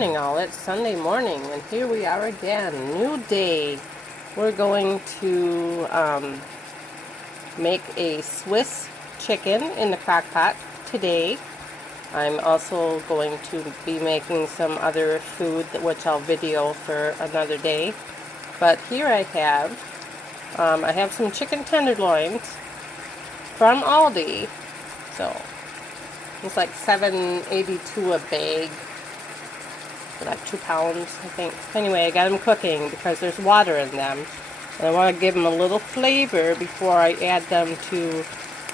morning all. It's Sunday morning and here we are again. New day. We're going to make a Swiss chicken in the crock pot today. I'm also going to be making some other food which I'll video for another day. But here I have some chicken tenderloins from Aldi. So it's like $7.82 a bag. Like 2 pounds, I think. Anyway, I got them cooking because there's water in them. And I want to give them a little flavor before I add them to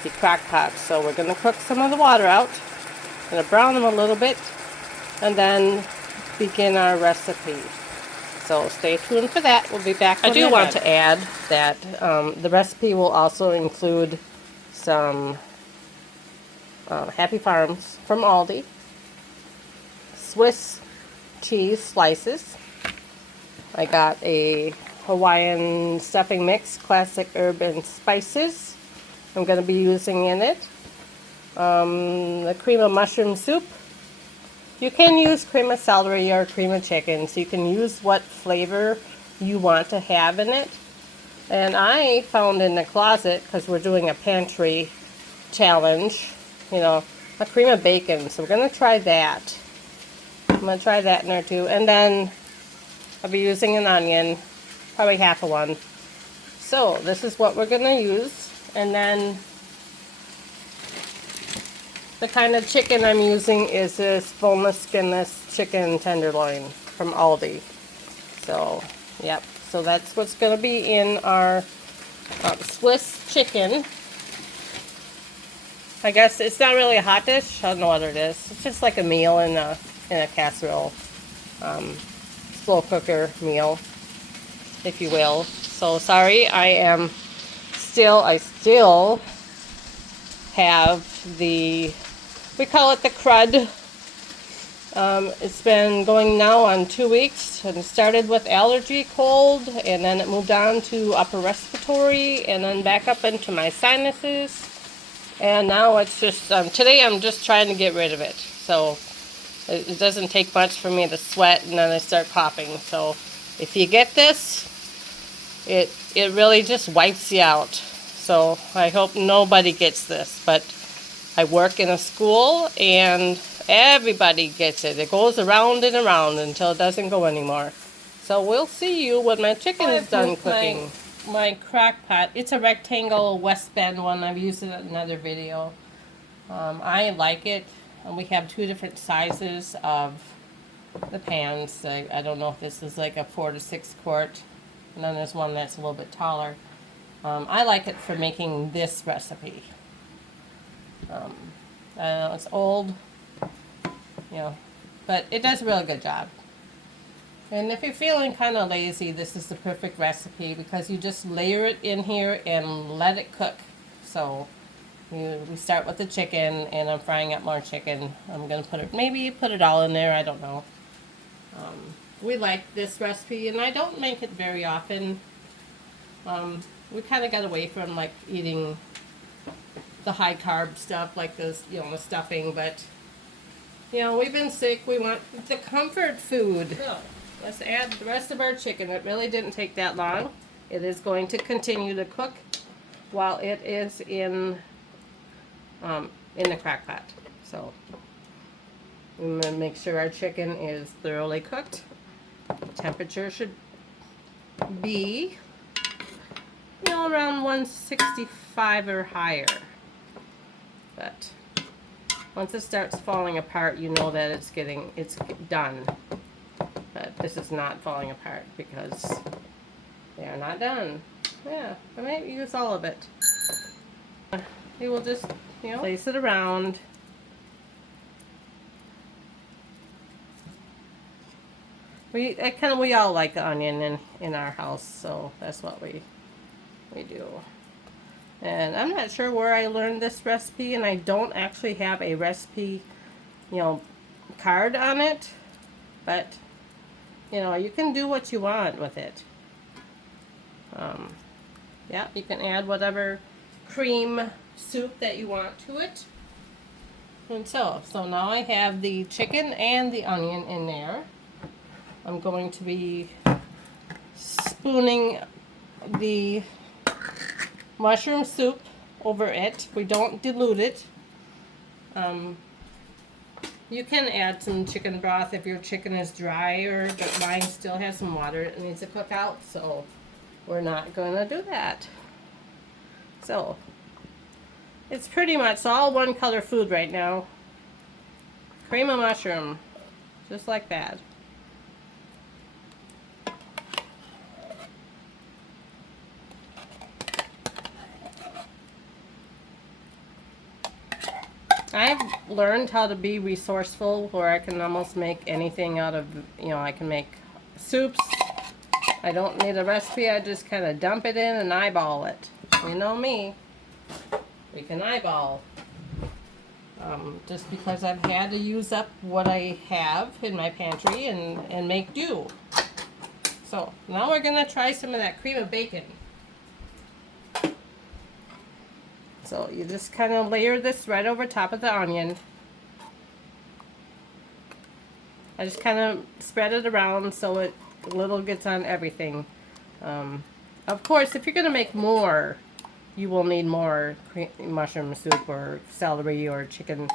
the crock pot. So we're going to cook some of the water out. Going to brown them a little bit. And then begin our recipe. So stay tuned for that. We'll be back. I do want to add that the recipe will also include some Happy Farms from Aldi. Swiss cheese slices. I got a Hawaiian stuffing mix, classic herb and spices. I'm going to be using in it. The cream of mushroom soup. You can use cream of celery or cream of chicken, so you can use what flavor you want to have in it. And I found in the closet, because we're doing a pantry challenge, you know, a cream of bacon. So we're going to try that. I'm going to try that in there too. And then I'll be using an onion, probably half of one. So this is what we're going to use. And then the kind of chicken I'm using is this boneless, skinless chicken tenderloin from Aldi. So, yep. So that's what's going to be in our Swiss chicken. I guess it's not really a hot dish. I don't know what it is. It's just like a meal in a casserole, slow cooker meal, if you will. So sorry, I still have the, we call it the crud. It's been going now on 2 weeks, and it started with allergy cold, and then it moved on to upper respiratory, and then back up into my sinuses, and now it's just, today I'm just trying to get rid of it. So it doesn't take much for me to sweat and then I start coughing. So if you get this, it really just wipes you out. So I hope nobody gets this. But I work in a school and everybody gets it. It goes around and around until it doesn't go anymore. So we'll see you when my chicken is done cooking. My crock pot, it's a rectangle West Bend one. I've used it in another video. I like it. And we have 2 different sizes of the pans. I don't know if this is like a 4 to 6 quart. And then there's one that's a little bit taller. I like it for making this recipe. I don't know, it's old, you know, but it does a really good job. And if you're feeling kind of lazy, this is the perfect recipe because you just layer it in here and let it cook. So we start with the chicken, and I'm frying up more chicken. I'm going to put it all in there. I don't know. We like this recipe, and I don't make it very often. We kind of got away from like eating the high carb stuff like this, you know, the stuffing. But you know, we've been sick. We want the comfort food. So let's add the rest of our chicken. It really didn't take that long. It is going to continue to cook while it is in the crock pot. So I'm going to make sure our chicken is thoroughly cooked. Temperature should be, you know, around 165 or higher. But once it starts falling apart, you know that it's done. But this is not falling apart because they are not done. Yeah, I might use all of it. We will just, you know, place it around. We all like the onion in our house, so that's what we do. And I'm not sure where I learned this recipe, and I don't actually have a recipe, you know, card on it, but you know, you can do what you want with it. Yeah, you can add whatever cream soup that you want to it. And so now I have the chicken and the onion in there. I'm going to be spooning the mushroom soup over it. We don't dilute it. You can add some chicken broth if your chicken is drier, but mine still has some water it needs to cook out, so we're not going to do that. So, it's pretty much all one color food right now. Cream of mushroom, just like that. I've learned how to be resourceful where I can almost make anything out of, I can make soups. I don't need a recipe, I just kind of dump it in and eyeball it. You know me, we can eyeball. Just because I've had to use up what I have in my pantry and make do. So now we're going to try some of that cream of bacon. So you just kind of layer this right over top of the onion. I just kind of spread it around so it a little gets on everything. Of course, if you're going to make more, you will need more mushroom soup or celery or chicken,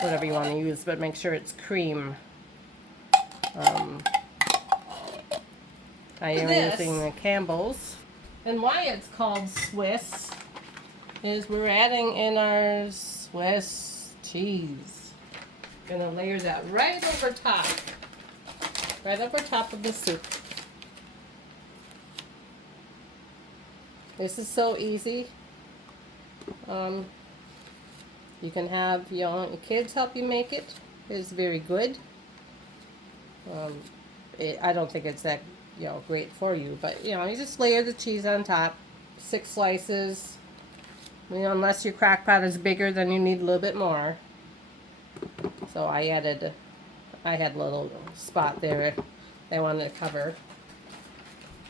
whatever you want to use, but make sure it's cream. I am using the Campbell's. And why it's called Swiss is we're adding in our Swiss cheese. Gonna layer that right over top of the soup. This is so easy. You can have your kids help you make it. It's very good. I don't think it's that great for you, but you just layer the cheese on top, 6 slices. Unless your crock pot is bigger, then you need a little bit more. So I had a little spot there I wanted to cover.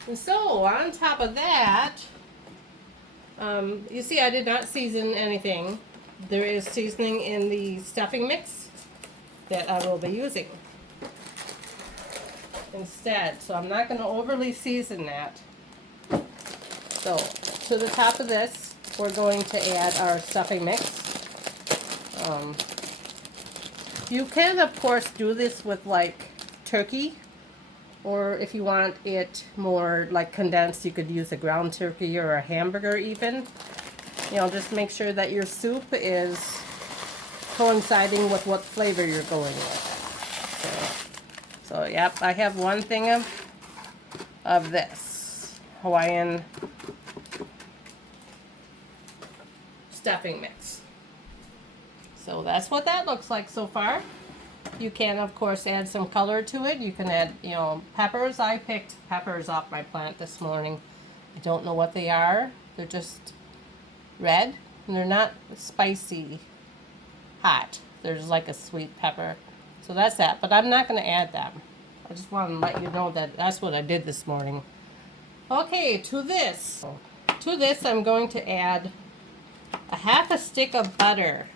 And so on top of that, you see I did not season anything. There is seasoning in the stuffing mix that I will be using instead. So I'm not going to overly season that. So to the top of this, we're going to add our stuffing mix. You can, of course, do this with like turkey, or if you want it more like condensed, you could use a ground turkey or a hamburger even. Just make sure that your soup is coinciding with what flavor you're going with. So yep, I have one thing of this Hawaiian stuffing mix. So that's what that looks like so far. You can, of course, add some color to it. You can add, peppers. I picked peppers off my plant this morning. I don't know what they are. They're just red, and they're not spicy hot. They're just like a sweet pepper. So that's that, but I'm not going to add them. I just want to let you know that that's what I did this morning. Okay, to this I'm going to add a half a stick of butter.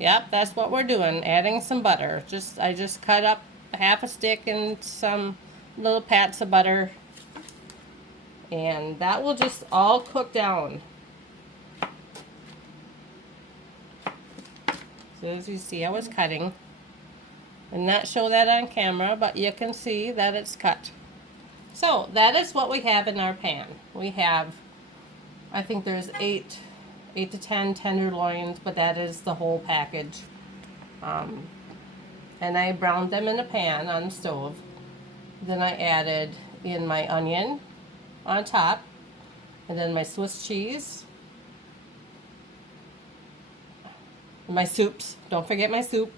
Yep, that's what we're doing, adding some butter. I just cut up a half a stick and some little pats of butter. And that will just all cook down. So as you see, I was cutting. And not show that on camera, but you can see that it's cut. So that is what we have in our pan. We have, I think there's 8 to 10 tenderloins, but that is the whole package. And I browned them in a pan on the stove. Then I added in my onion on top, and then my Swiss cheese, my soups. Don't forget my soup.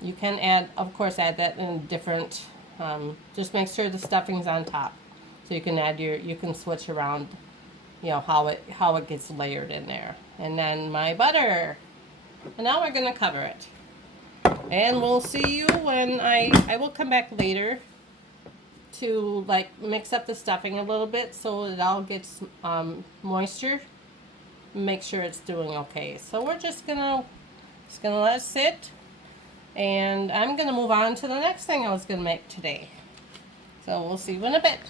You can add, of course, add that in different. Just make sure the stuffing's on top, so you can add you can switch around, how it gets layered in there. And then my butter. And now we're gonna cover it. And we'll see you when I will come back later to like mix up the stuffing a little bit so it all gets moisture. Make sure it's doing okay. So we're just gonna let it sit, And I'm going to move on to the next thing I was going to make today. So we'll see you in a bit.